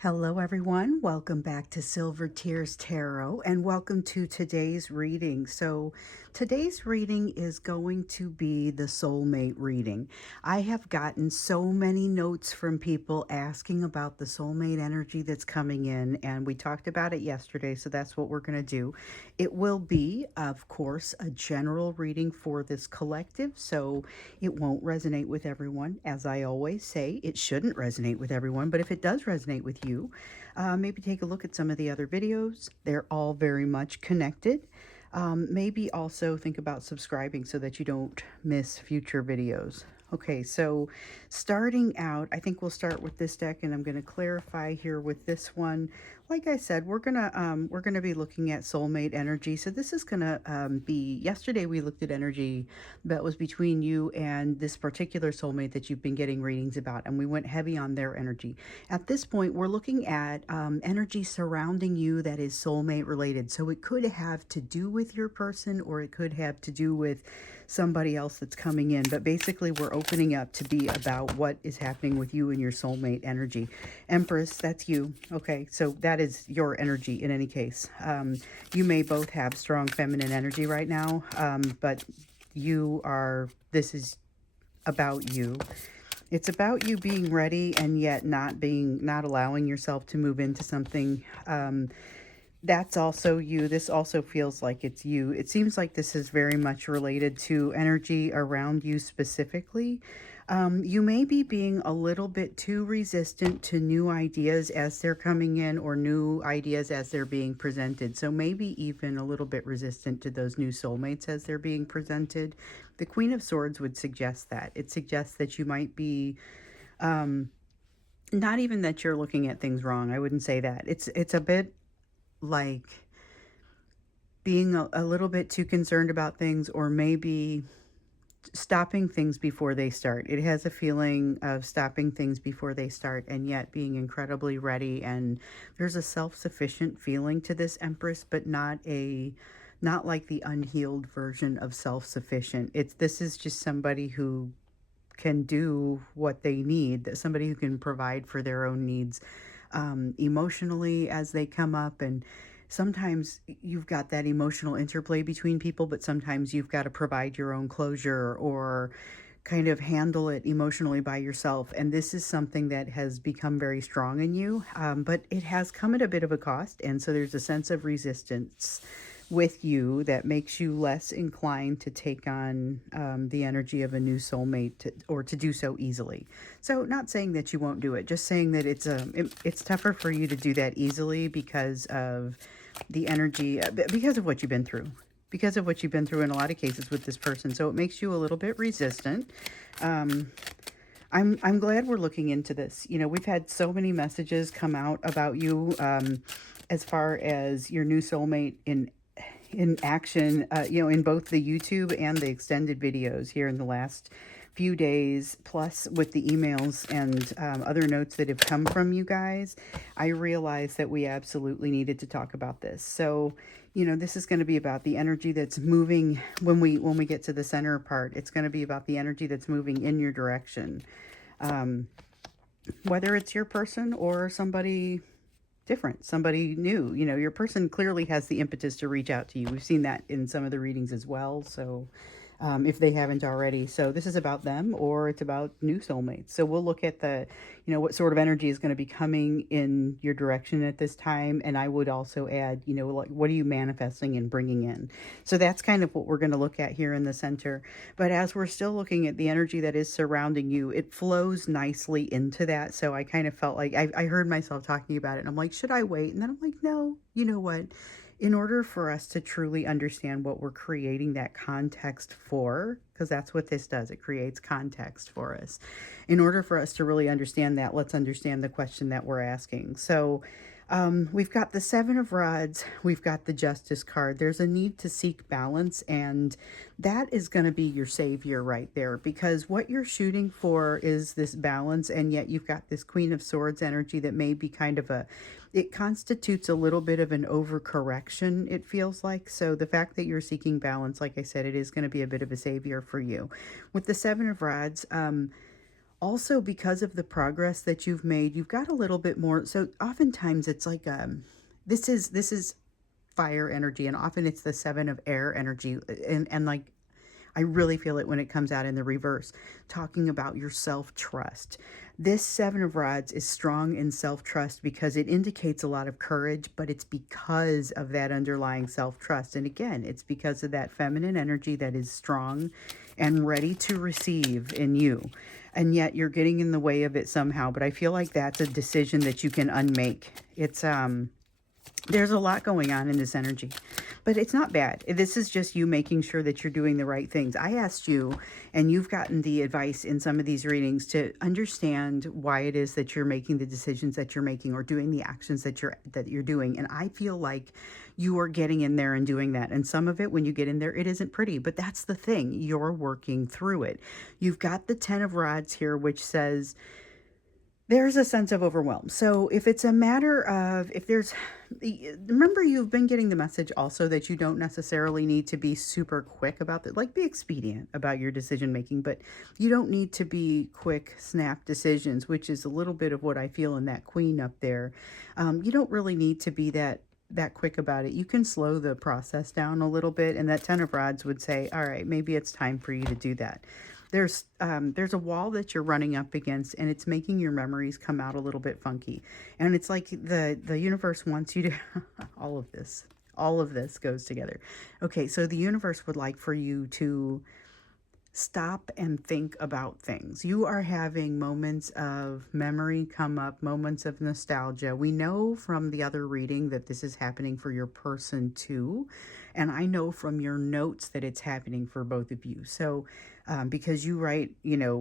Hello, everyone. Welcome back to Silver Tears Tarot and welcome to today's reading. So, today's reading is going to be the soulmate reading. I have gotten so many notes from people asking about the soulmate energy that's coming in, and we talked about it yesterday, so that's what we're going to do. It will be, of course, a general reading for this collective, so it won't resonate with everyone. As I always say, it shouldn't resonate with everyone, but if it does resonate with you, maybe take a look at some of the other videos. They're all very much connected. Maybe also think about subscribing so that you don't miss future videos. Okay, so starting out, I think we'll start with this deck, and I'm going to clarify here with this one. Like I said, we're gonna be looking at soulmate energy. So this is gonna be. Yesterday we looked at energy that was between you and this particular soulmate that you've been getting readings about, and we went heavy on their energy. At this point, we're looking at energy surrounding you that is soulmate related. So it could have to do with your person, or it could have to do with somebody else that's coming in. But basically, we're opening up to be about what is happening with you and your soulmate energy. Empress, that's you. Okay, so that is your energy in any case. You may both have strong feminine energy right now, but this is about you. It's about you being ready and yet not allowing yourself to move into something. That's also you. This also feels like it's you. It seems like this is very much related to energy around you specifically. You may be being a little bit too resistant to new ideas as they're coming in, or new ideas as they're being presented. So maybe even a little bit resistant to those new soulmates as they're being presented. The Queen of Swords would suggest that. It suggests that you might be, not even that you're looking at things wrong. I wouldn't say that. It's a bit like being a little bit too concerned about things, or maybe stopping things before they start. It has a feeling of stopping things before they start, and yet being incredibly ready. And there's a self-sufficient feeling to this Empress, but not like the unhealed version of self-sufficient. This is just somebody who can do what they need, somebody who can provide for their own needs, emotionally as they come up. And sometimes you've got that emotional interplay between people, but sometimes you've got to provide your own closure, or kind of handle it emotionally by yourself. And this is something that has become very strong in you, but it has come at a bit of a cost. And so there's a sense of resistance with you that makes you less inclined to take on the energy of a new soulmate, or to do so easily. So not saying that you won't do it, just saying that it's tougher for you to do that easily because of the energy, because of what you've been through. Because of what you've been through in a lot of cases with this person. So it makes you a little bit resistant. I'm glad we're looking into this. You know, we've had so many messages come out about you, as far as your new soulmate in action, in both the YouTube and the extended videos here in the last few days, plus with the emails and other notes that have come from you guys. I realized that we absolutely needed to talk about this. So, this is going to be about the energy that's moving when we get to the center part. It's going to be about the energy that's moving in your direction. Whether it's your person or somebody different, somebody new. Your person clearly has the impetus to reach out to you. We've seen that in some of the readings as well. So if they haven't already. So this is about them, or it's about new soulmates. So we'll look at what sort of energy is going to be coming in your direction at this time. And I would also add, like, what are you manifesting and bringing in? So that's kind of what we're going to look at here in the center. But as we're still looking at the energy that is surrounding you, it flows nicely into that. So I kind of felt like I heard myself talking about it, and I'm like, should I wait? And then I'm like, no, you know what? In order for us to truly understand what we're creating that context for, because that's what this does, it creates context for us. In order for us to really understand that, let's understand the question that we're asking. So we've got the Seven of Rods, we've got the Justice card. There's a need to seek balance, and that is going to be your savior right there, because what you're shooting for is this balance, and yet you've got this Queen of Swords energy that may be kind of it constitutes a little bit of an overcorrection, it feels like. So the fact that you're seeking balance, like I said, it is going to be a bit of a savior for you. With the Seven of Rods, Also, because of the progress that you've made, you've got a little bit more. So oftentimes it's like, this is fire energy, and often it's the seven of air energy. And like, I really feel it when it comes out in the reverse, talking about your self trust. This Seven of Rods is strong in self trust because it indicates a lot of courage, but it's because of that underlying self trust. And again, it's because of that feminine energy that is strong and ready to receive in you. And yet you're getting in the way of it somehow. But I feel like that's a decision that you can unmake. There's a lot going on in this energy, but it's not bad. This is just you making sure that you're doing the right things. I asked you, and you've gotten the advice in some of these readings to understand why it is that you're making the decisions that you're making or doing the actions that you're doing. And I feel like you are getting in there and doing that. And some of it, when you get in there, it isn't pretty, but that's the thing. You're working through it. You've got the Ten of Rods here, which says, there's a sense of overwhelm. So if it's a matter of, if there's, remember, you've been getting the message also that you don't necessarily need to be super quick about that, like be expedient about your decision making, but you don't need to be quick snap decisions, which is a little bit of what I feel in that queen up there. You don't really need to be that quick about it. You can slow the process down a little bit, and that Ten of Rods would say, all right, maybe it's time for you to do that. There's a wall that you're running up against, and it's making your memories come out a little bit funky. And it's like the universe wants you to all of this goes together. Okay, so the universe would like for you to stop and think about things. You are having moments of memory come up, moments of nostalgia. We know from the other reading that this is happening for your person too. And I know from your notes that it's happening for both of you. So, because you write,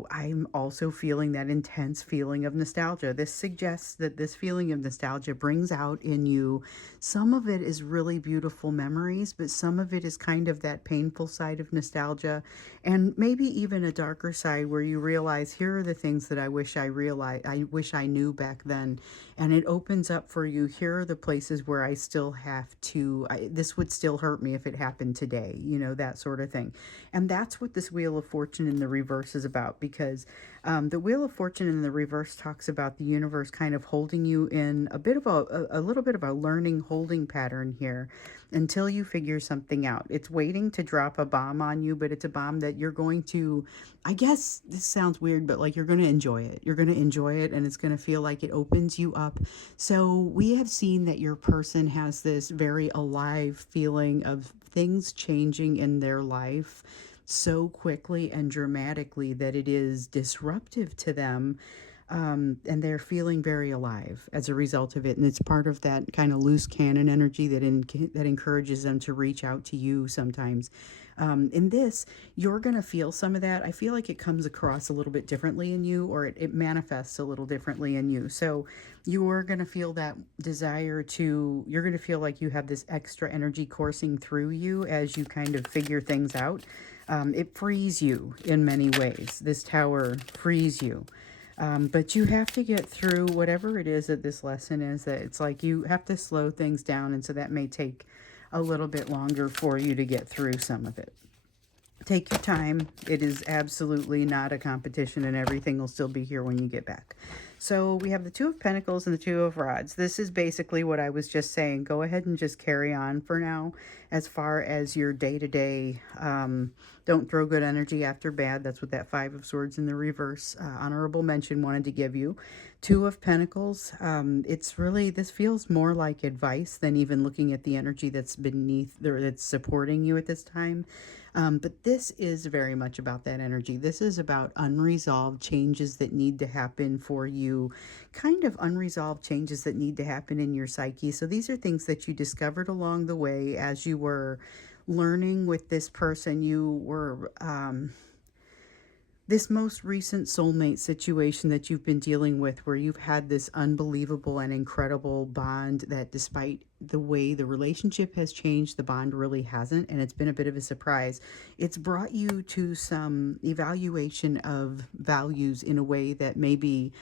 I'm also feeling that intense feeling of nostalgia. This suggests that this feeling of nostalgia brings out in you, some of it is really beautiful memories, but some of it is kind of that painful side of nostalgia, and maybe even a darker side where you realize, here are the things that I wish I knew back then. And it opens up for you, here are the places where I still have to, this would still hurt me if it happened today, that sort of thing. And that's what this Wheel of Fortune in the reverse is about, because the Wheel of Fortune in the reverse talks about the universe kind of holding you in a bit of a little bit of a learning holding pattern here until you figure something out. It's waiting to drop a bomb on you, but it's a bomb that you're going to, I guess this sounds weird, but like, you're going to enjoy it. You're going to enjoy it, and it's going to feel like it opens you up. So we have seen that your person has this very alive feeling of things changing in their life so quickly and dramatically that it is disruptive to them. And they're feeling very alive as a result of it. And it's part of that kind of loose cannon energy that encourages them to reach out to you sometimes. In this, you're going to feel some of that. I feel like it comes across a little bit differently in you, or it manifests a little differently in you. So you're going to feel that desire you're going to feel like you have this extra energy coursing through you as you kind of figure things out. It frees you in many ways. This tower frees you. But you have to get through whatever it is that this lesson is, that it's like you have to slow things down. And so that may take a little bit longer for you to get through some of it. Take your time. It is absolutely not a competition, and everything will still be here when you get back. So we have the Two of Pentacles and the Two of Rods. This is basically what I was just saying. Go ahead and just carry on for now as far as your day-to-day. Don't throw good energy after bad. That's what that Five of Swords in the reverse honorable mention wanted to give you. Two of Pentacles. It's really, this feels more like advice than even looking at the energy that's beneath, or that's supporting you at this time. But this is very much about that energy. This is about unresolved changes that need to happen for you, kind of unresolved changes that need to happen in your psyche. So these are things that you discovered along the way as you were learning with this person. You were, this most recent soulmate situation that you've been dealing with, where you've had this unbelievable and incredible bond that, despite the way the relationship has changed, the bond really hasn't, and it's been a bit of a surprise. It's brought you to some evaluation of values in a way that maybe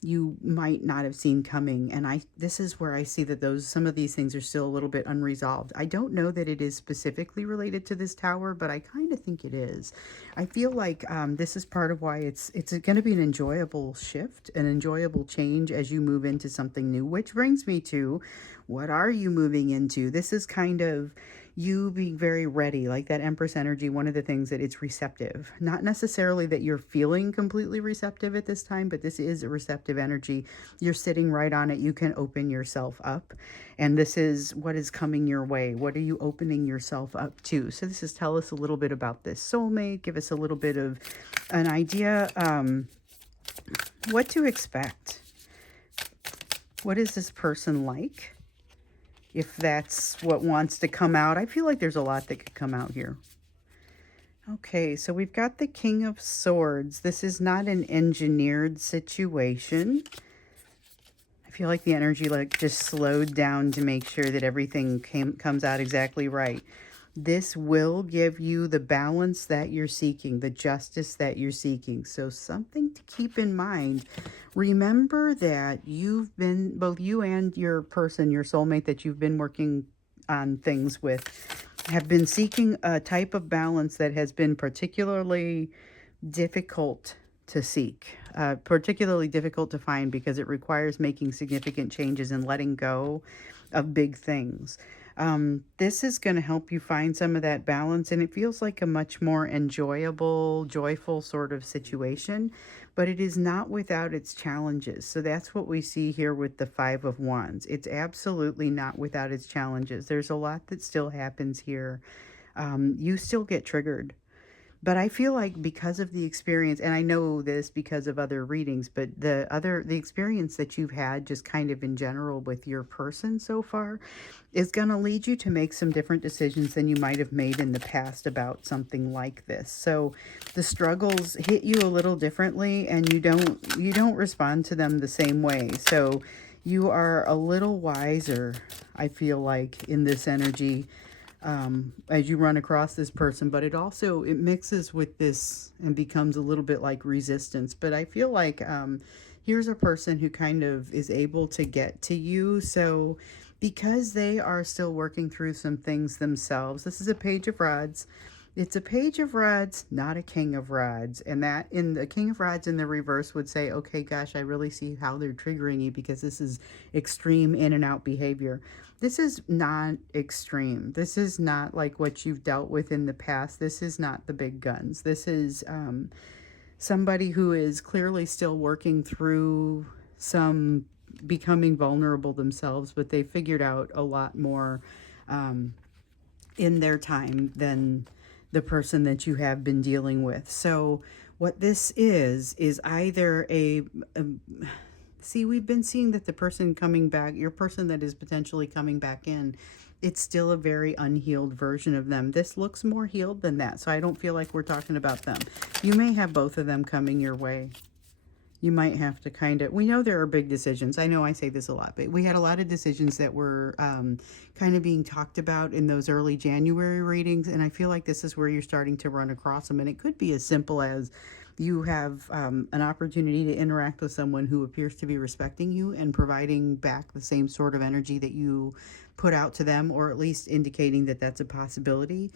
you might not have seen coming. And this is where I see that some of these things are still a little bit unresolved. I don't know that it is specifically related to this tower, but I kind of think it is. I feel like this is part of why it's going to be an enjoyable shift, an enjoyable change as you move into something new, which brings me to, what are you moving into? This is kind of you being very ready, like that Empress energy. One of the things that it's receptive, not necessarily that you're feeling completely receptive at this time, but this is a receptive energy. You're sitting right on it. You can open yourself up. And this is what is coming your way. What are you opening yourself up to? So this is, tell us a little bit about this soulmate. Give us a little bit of an idea, what to expect. What is this person like? If that's what wants to come out. I feel like there's a lot that could come out here. Okay, so we've got the King of Swords. This is not an engineered situation. I feel like the energy just slowed down to make sure that everything comes out exactly right. This will give you the balance that you're seeking, the justice that you're seeking. So something to keep in mind. Remember that you've been, both you and your person, your soulmate that you've been working on things with, have been seeking a type of balance that has been particularly difficult to seek, particularly difficult to find, because it requires making significant changes and letting go of big things. This is going to help you find some of that balance, and it feels like a much more enjoyable, joyful sort of situation, but it is not without its challenges. So that's what we see here with the Five of Wands. It's absolutely not without its challenges. There's a lot that still happens here. You still get triggered. But I feel like because of the experience, and I know this because of other readings, but the experience that you've had just kind of in general with your person so far is going to lead you to make some different decisions than you might have made in the past about something like this. So the struggles hit you a little differently, and you don't respond to them the same way. So you are a little wiser, I feel like, in this energy as you run across this person. But it mixes with this and becomes a little bit like resistance. But I feel like here's a person who kind of is able to get to you. So because they are still working through some things themselves, this is a Page of Rods. It's a Page of Rods, not a King of Rods. And that, in the King of Rods in the reverse, would say, okay, gosh, I really see how they're triggering you, because this is extreme in and out behavior. This is not extreme. This is not like what you've dealt with in the past. This is not the big guns. This is somebody who is clearly still working through some becoming vulnerable themselves, but they figured out a lot more in their time than the person that you have been dealing with. So what this is either see, we've been seeing that the person coming back, your person that is potentially coming back in, it's still a very unhealed version of them. This looks more healed than that, so I don't feel like we're talking about them. You may have both of them coming your way. You might have to we know there are big decisions. I know I say this a lot, but we had a lot of decisions that were kind of being talked about in those early January readings, and I feel like this is where you're starting to run across them. And it could be as simple as you have an opportunity to interact with someone who appears to be respecting you and providing back the same sort of energy that you put out to them, or at least indicating that that's a possibility,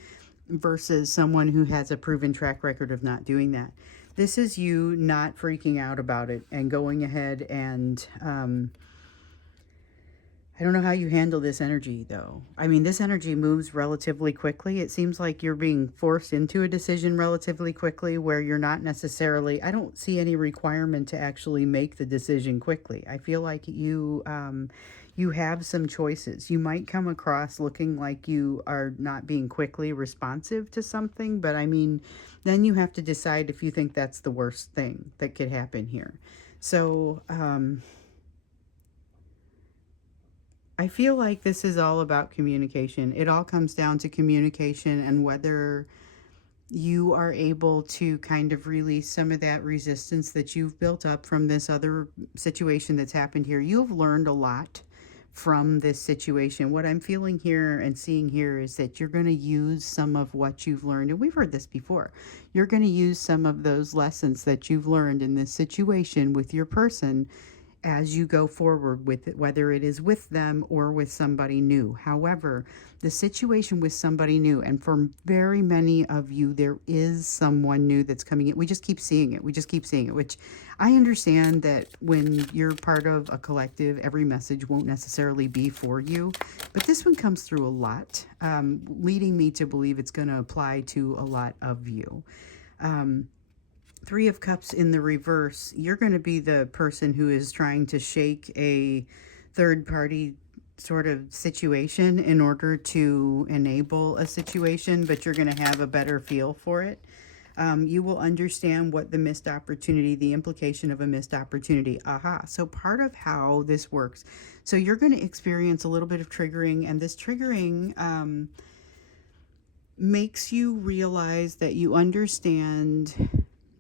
versus someone who has a proven track record of not doing that. This is you not freaking out about it and going ahead and, I don't know how you handle this energy, though. I mean, this energy moves relatively quickly. It seems like you're being forced into a decision relatively quickly, where you're not necessarily, I don't see any requirement to actually make the decision quickly. I feel like you have some choices. You might come across looking like you are not being quickly responsive to something, but I mean, then you have to decide if you think that's the worst thing that could happen here. So, I feel like this is all about communication. It all comes down to communication and whether you are able to kind of release some of that resistance that you've built up from this other situation that's happened here. You've learned a lot from this situation. What I'm feeling here and seeing here is that you're going to use some of what you've learned, and we've heard this before. You're going to use some of those lessons that you've learned in this situation with your person as you go forward with it, whether it is with them or with somebody new. However, the situation with somebody new, and for very many of you, there is someone new that's coming in. We just keep seeing it. We just keep seeing it, which I understand that when you're part of a collective, every message won't necessarily be for you. But this one comes through a lot, leading me to believe it's going to apply to a lot of you. Three of Cups in the reverse, you're going to be the person who is trying to shake a third party sort of situation in order to enable a situation, but you're going to have a better feel for it. You will understand what the missed opportunity, the implication of a missed opportunity. Aha. So part of how this works. So you're going to experience a little bit of triggering, and this triggering makes you realize that you understand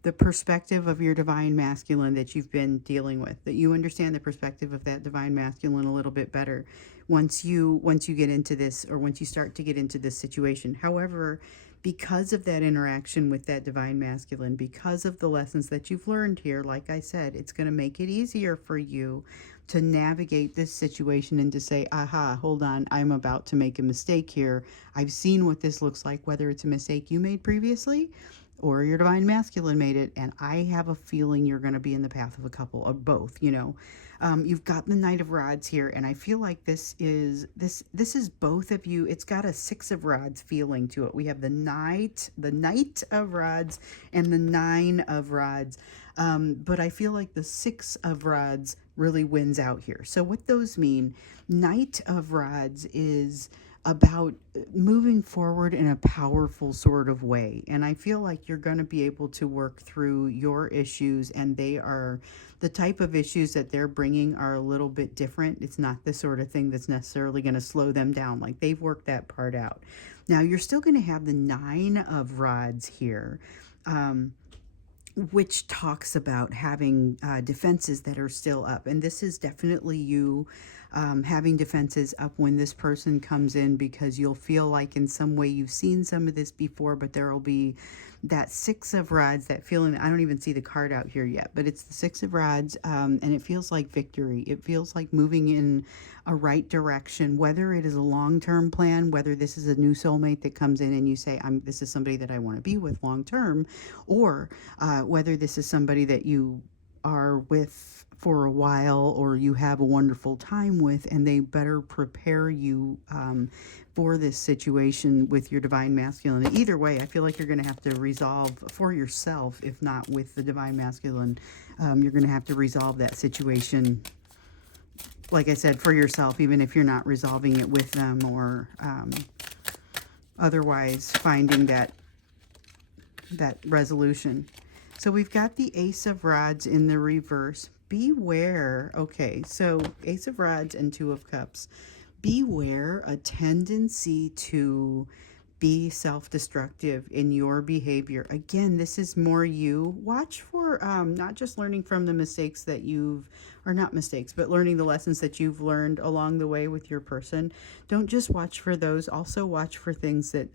the perspective of your divine masculine that you've been dealing with, that you understand the perspective of that divine masculine a little bit better once you get into this, or once you start to get into this situation. However, because of that interaction with that divine masculine, because of the lessons that you've learned here, like I said, it's going to make it easier for you to navigate this situation and to say, aha, hold on, I'm about to make a mistake here. I've seen what this looks like, whether it's a mistake you made previously or your divine masculine made it, and I have a feeling you're going to be in the path of a couple of both. You've got the Knight of Rods here, and I feel like this is both of you. It's got a Six of Rods feeling to it. We have the Knight of Rods, and the Nine of Rods. But I feel like the Six of Rods really wins out here. So what those mean, Knight of Rods is about moving forward in a powerful sort of way. And I feel like you're going to be able to work through your issues, and they are the type of issues that they're bringing are a little bit different. It's not the sort of thing that's necessarily going to slow them down. Like, they've worked that part out. Now, you're still going to have the Nine of Rods here. Which talks about having defenses that are still up. And this is definitely you having defenses up when this person comes in, because you'll feel like in some way you've seen some of this before, but there will be that Six of Rods, that feeling. I don't even see the card out here yet, but it's the Six of Rods, and it feels like victory. It feels like moving in a right direction, whether it is a long-term plan, whether this is a new soulmate that comes in and you say, this is somebody that I want to be with long-term, or whether this is somebody that you are with for a while, or you have a wonderful time with, and they better prepare you for this situation with your divine masculine. Either way, I feel like you're going to have to resolve for yourself, if not with the divine masculine. You're going to have to resolve that situation, like I said, for yourself, even if you're not resolving it with them, or otherwise finding that resolution. So we've got the Ace of Rods in the reverse. Beware. Okay, so Ace of Rods and Two of Cups. Beware a tendency to be self-destructive in your behavior. Again, this is more you. Watch for not just learning from the mistakes that or not mistakes, but learning the lessons that you've learned along the way with your person. Don't just watch for those. Also watch for things that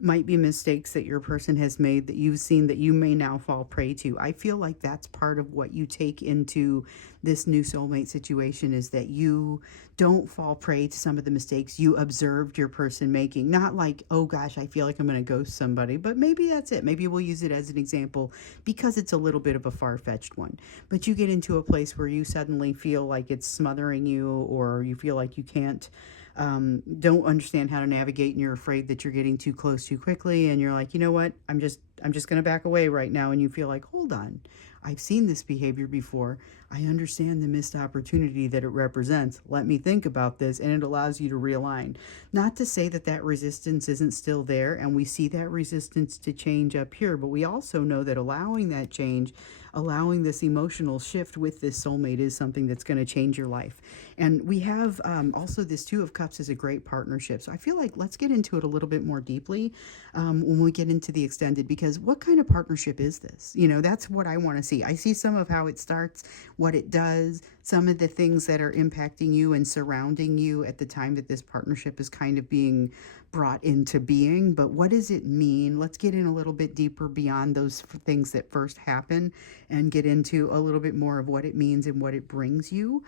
might be mistakes that your person has made that you've seen that you may now fall prey to. I feel like that's part of what you take into this new soulmate situation, is that you don't fall prey to some of the mistakes you observed your person making. Not like, oh gosh, I feel like I'm going to ghost somebody, but maybe that's it. Maybe we'll use it as an example because it's a little bit of a far-fetched one. But you get into a place where you suddenly feel like it's smothering you, or you feel like you can't don't understand how to navigate, and you're afraid that you're getting too close too quickly, and you're like, you know what, I'm just going to back away right now. And you feel like, hold on, I've seen this behavior before. I understand the missed opportunity that it represents. Let me think about this. And it allows you to realign. Not to say that that resistance isn't still there, and we see that resistance to change up here, but we also know that allowing that change, allowing this emotional shift with this soulmate, is something that's going to change your life. And we have also this Two of Cups is a great partnership. So I feel like let's get into it a little bit more deeply when we get into the extended, because what kind of partnership is this? That's what I want to see. I see some of how it starts, what it does, some of the things that are impacting you and surrounding you at the time that this partnership is kind of being brought into being. But what does it mean? Let's get in a little bit deeper beyond those things that first happen and get into a little bit more of what it means and what it brings you.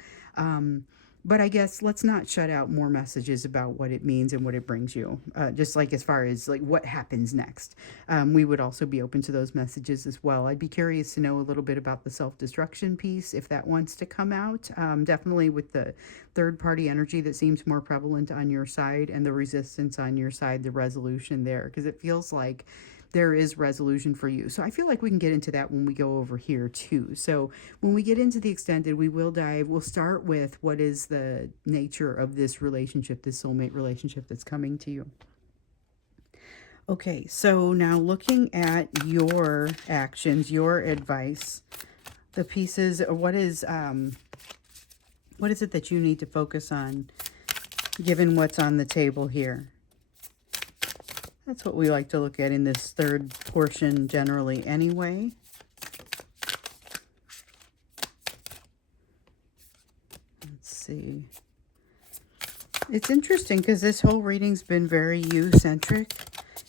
But I guess let's not shut out more messages about what it means and what it brings you. Just like as far as like what happens next, we would also be open to those messages as well. I'd be curious to know a little bit about the self-destruction piece if that wants to come out. Definitely with the third-party energy that seems more prevalent on your side and the resistance on your side, the resolution there, because it feels like there is resolution for you. So I feel like we can get into that when we go over here too. So when we get into the extended, we'll start with what is the nature of this relationship, this soulmate relationship that's coming to you. Okay, so now looking at your actions, your advice, the pieces, what is it that you need to focus on given what's on the table here? That's what we like to look at in this third portion generally anyway. Let's see. It's interesting because this whole reading's been very you-centric,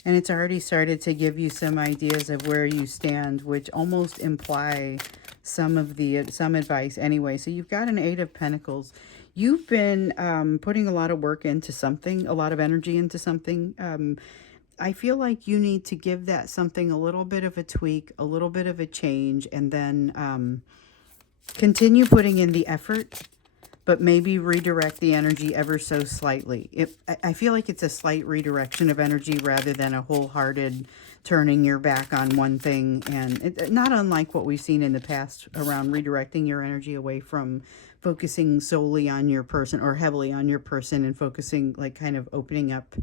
and it's already started to give you some ideas of where you stand, which almost imply some advice anyway. So you've got an Eight of Pentacles. You've been putting a lot of work into something, a lot of energy into something. I feel like you need to give that something a little bit of a tweak, a little bit of a change, and then continue putting in the effort, but maybe redirect the energy ever so slightly. I feel like it's a slight redirection of energy rather than a wholehearted turning your back on one thing. And not unlike what we've seen in the past around redirecting your energy away from focusing solely on your person or heavily on your person and focusing, like, kind of opening up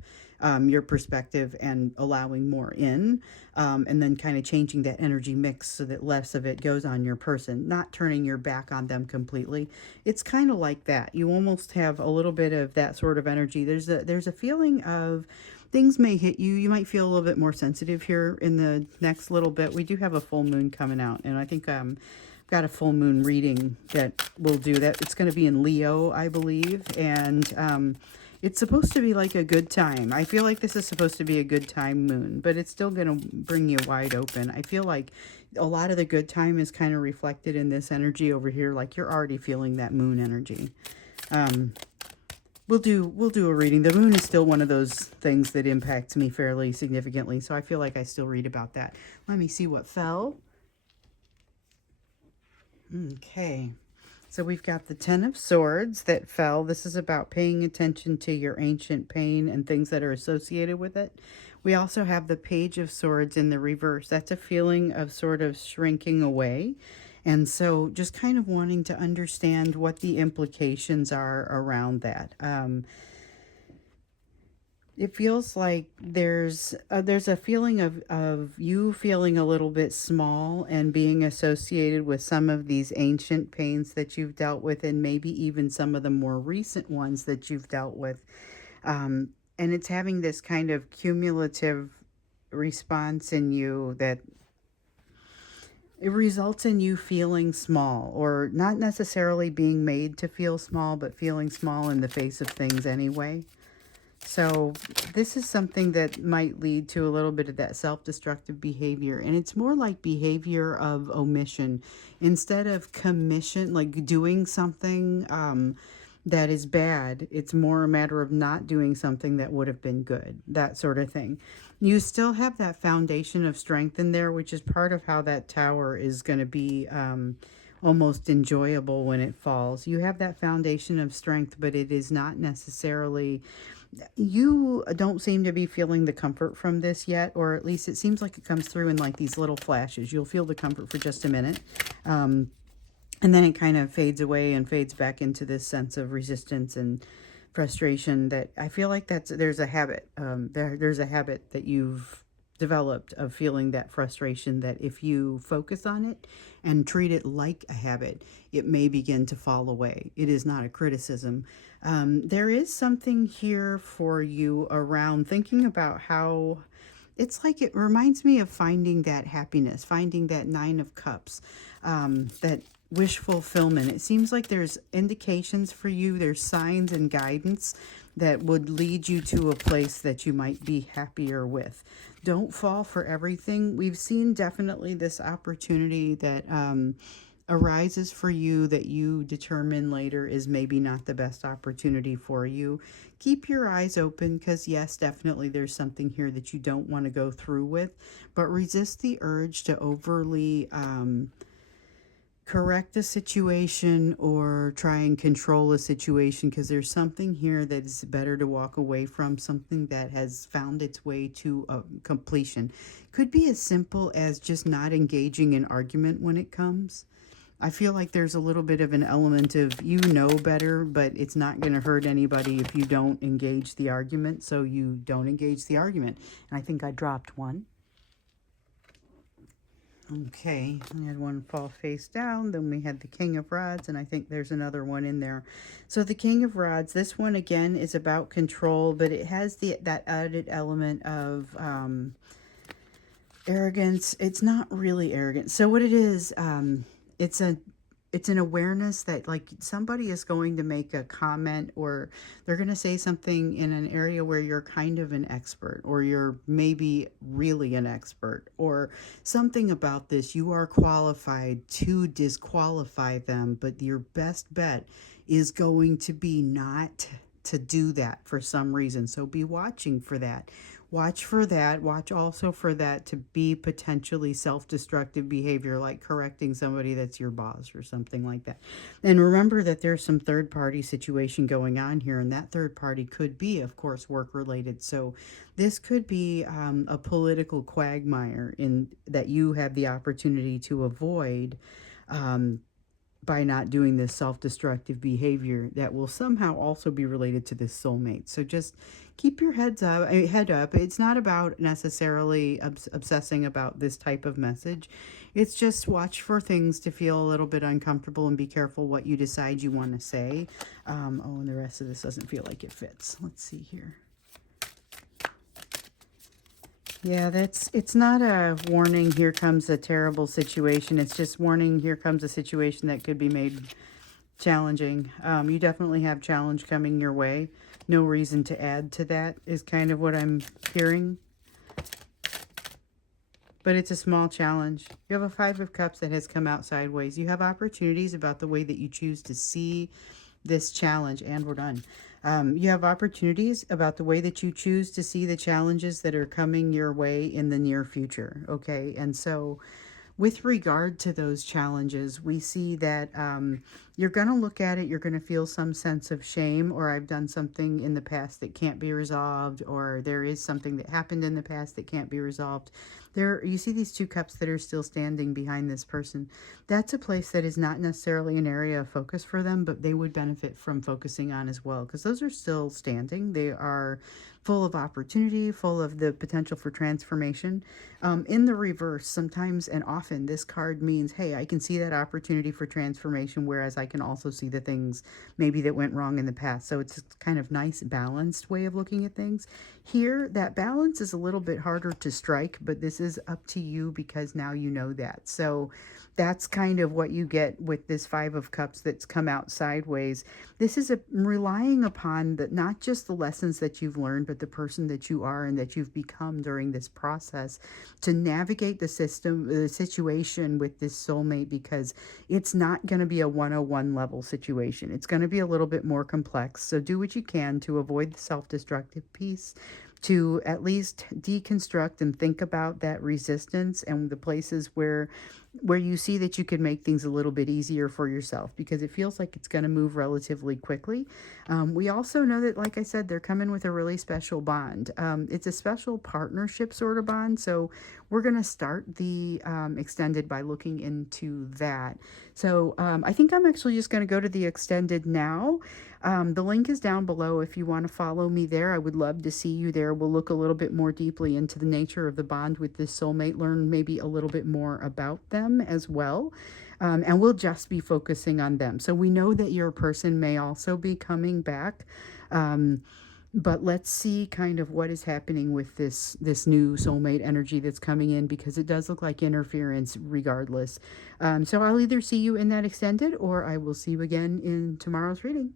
your perspective and allowing more in, and then kind of changing that energy mix so that less of it goes on your person, not turning your back on them completely. It's kind of like that. You almost have a little bit of that sort of energy. There's a feeling of things may hit you. You might feel a little bit more sensitive here in the next little bit. We do have a full moon coming out, and I think got a full moon reading that will do that. It's going to be in Leo, I believe, and it's supposed to be like a good time. I feel like this is supposed to be a good time moon, but it's still going to bring you wide open. I feel like a lot of the good time is kind of reflected in this energy over here. Like you're already feeling that moon energy. We'll do a reading. The moon is still one of those things that impacts me fairly significantly, so I feel like I still read about that. Let me see what fell. Okay. So we've got the Ten of Swords that fell. This is about paying attention to your ancient pain and things that are associated with it. We also have the Page of Swords in the reverse. That's a feeling of sort of shrinking away. And so just kind of wanting to understand what the implications are around that. It feels like there's a feeling of you feeling a little bit small and being associated with some of these ancient pains that you've dealt with, and maybe even some of the more recent ones that you've dealt with. And it's having this kind of cumulative response in you that it results in you feeling small, or not necessarily being made to feel small, but feeling small in the face of things anyway. So this is something that might lead to a little bit of that self-destructive behavior. And it's more like behavior of omission instead of commission, like doing something that is bad. It's more a matter of not doing something that would have been good, that sort of thing. You still have that foundation of strength in there, which is part of how that tower is going to be almost enjoyable when it falls. You have that foundation of strength, but it is not necessarily... You don't seem to be feeling the comfort from this yet, or at least it seems like it comes through in like these little flashes. You'll feel the comfort for just a minute, and then it kind of fades away and fades back into this sense of resistance and frustration that I feel like there's a habit. There's a habit that you've developed of feeling that frustration, that if you focus on it and treat it like a habit, it may begin to fall away. It is not a criticism. There is something here for you around thinking about how it's like, it reminds me of finding that happiness, finding that Nine of Cups, that wish fulfillment. It seems like there's indications for you, there's signs and guidance that would lead you to a place that you might be happier with. Don't fall for everything. We've seen definitely this opportunity that arises for you that you determine later is maybe not the best opportunity for you. Keep your eyes open because, yes, definitely there's something here that you don't want to go through with, but resist the urge to overly correct a situation or try and control a situation, because there's something here that is better to walk away from, something that has found its way to completion. Could be as simple as just not engaging in argument when it comes. I feel like there's a little bit of an element of you know better, but it's not going to hurt anybody if you don't engage the argument, so you don't engage the argument. And I think I dropped one. Okay, we had one fall face down, then we had the King of Rods, and I think there's another one in there. So the King of Rods, this one again is about control, but it has that added element of arrogance. It's not really arrogant. So what it is, it's a it's an awareness that like somebody is going to make a comment, or they're going to say something in an area where you're kind of an expert, or you're maybe really an expert, or something about this. You are qualified to disqualify them, but your best bet is going to be not to do that for some reason. So be watching for that. Watch for that. Watch also for that to be potentially self-destructive behavior, like correcting somebody that's your boss or something like that. And remember that there's some third-party situation going on here, and that third party could be, of course, work-related. So this could be a political quagmire in that you have the opportunity to avoid. By not doing this self-destructive behavior that will somehow also be related to this soulmate. So just keep your head up. It's not about necessarily obsessing about this type of message. It's just watch for things to feel a little bit uncomfortable and be careful what you decide you want to say. Oh, and the rest of this doesn't feel like it fits. Let's see here. Yeah, it's not a warning, here comes a terrible situation. It's just warning, here comes a situation that could be made challenging. You definitely have challenge coming your way. No reason to add to that is kind of what I'm hearing. But it's a small challenge. You have a Five of Cups that has come out sideways. You have opportunities about the way that you choose to see this challenge, and we're done. You have opportunities about the way that you choose to see the challenges that are coming your way in the near future, okay? And so with regard to those challenges, we see that you're going to look at it, you're going to feel some sense of shame, or I've done something in the past that can't be resolved, or there is something that happened in the past that can't be resolved. There, you see these two cups that are still standing behind this person. That's a place that is not necessarily an area of focus for them, but they would benefit from focusing on as well, because those are still standing. They are full of opportunity, full of the potential for transformation. In the reverse, sometimes and often, this card means, hey, I can see that opportunity for transformation, whereas I can also see the things maybe that went wrong in the past. So it's a kind of nice, balanced way of looking at things. Here, that balance is a little bit harder to strike, but this is up to you because now you know that. So that's kind of what you get with this Five of Cups that's come out sideways. This is relying upon not just the lessons that you've learned, but the person that you are and that you've become during this process to navigate the situation with this soulmate, because it's not going to be a 101 level situation. It's going to be a little bit more complex. So do what you can to avoid the self-destructive piece, to at least deconstruct and think about that resistance and the places where you see that you can make things a little bit easier for yourself, because it feels like it's going to move relatively quickly. We also know that, like I said, they're coming with a really special bond. It's a special partnership sort of bond. So we're going to start the extended by looking into that. So I think I'm actually just going to go to the extended now. The link is down below if you want to follow me there. I would love to see you there. We'll look a little bit more deeply into the nature of the bond with this soulmate, learn maybe a little bit more about them as well. And we'll just be focusing on them. So we know that your person may also be coming back. But let's see kind of what is happening with this new soulmate energy that's coming in, because it does look like interference regardless. So I'll either see you in that extended, or I will see you again in tomorrow's reading.